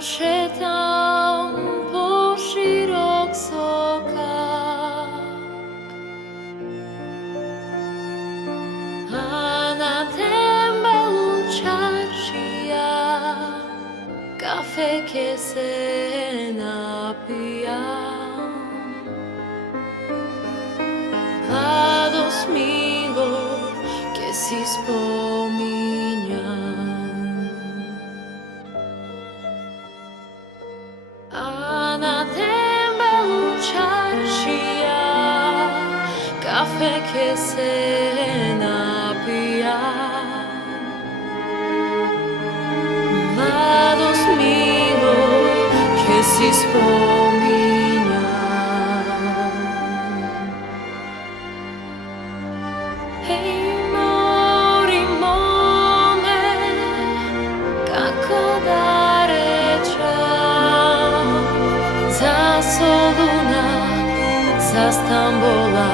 šetam po širok sokak, a na tembelu čaršija kafe ke se napijam. Mladost milo ke si spominjam, a na tembelu čaršija kafe ke se napijam. Mladost milo ke si spominjam. Hej mori mome, kako da rečem, za Soluna, za Stambola,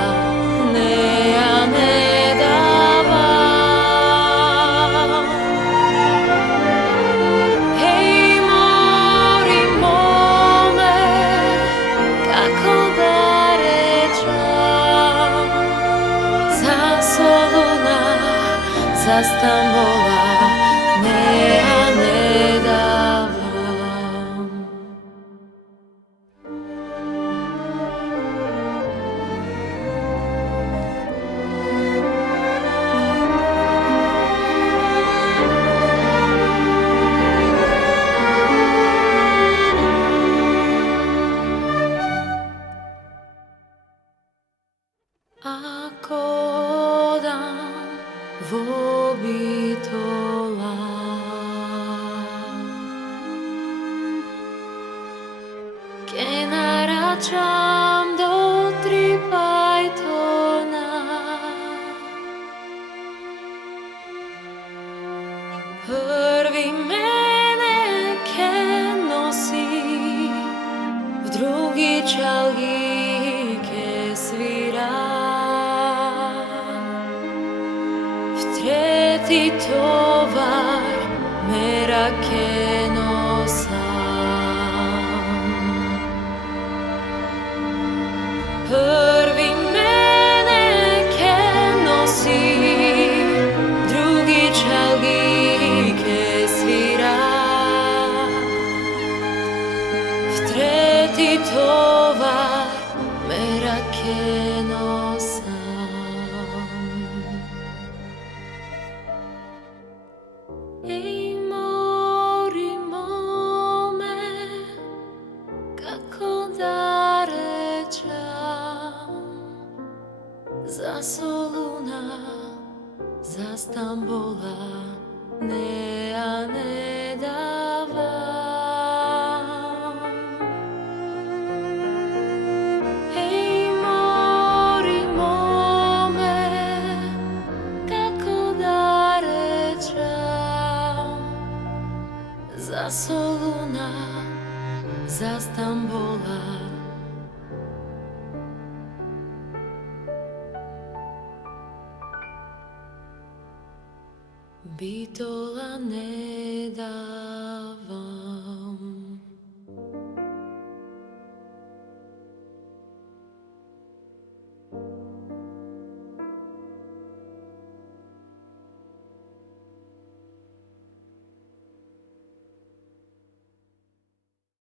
ne ja ne davam. Hej mori mome, kako da rečem, za Soluna, za Stambola, ne ja ne davam. Ako odam vobitola, ke naračam do 3 pajtona, prvi mene ke nosi, v drugi čalgi ke svira, treti tovar merake nosam. Prvi mene ke nosi, drugi čalgi ke svira, treti tovar merake nosam. Ej mori mome, kako da rečem, za Soluna, za Stambola, ne ja ne davam. Ej mori mome, kako da rečem, za Soluna, za Stambola, bitola ne da.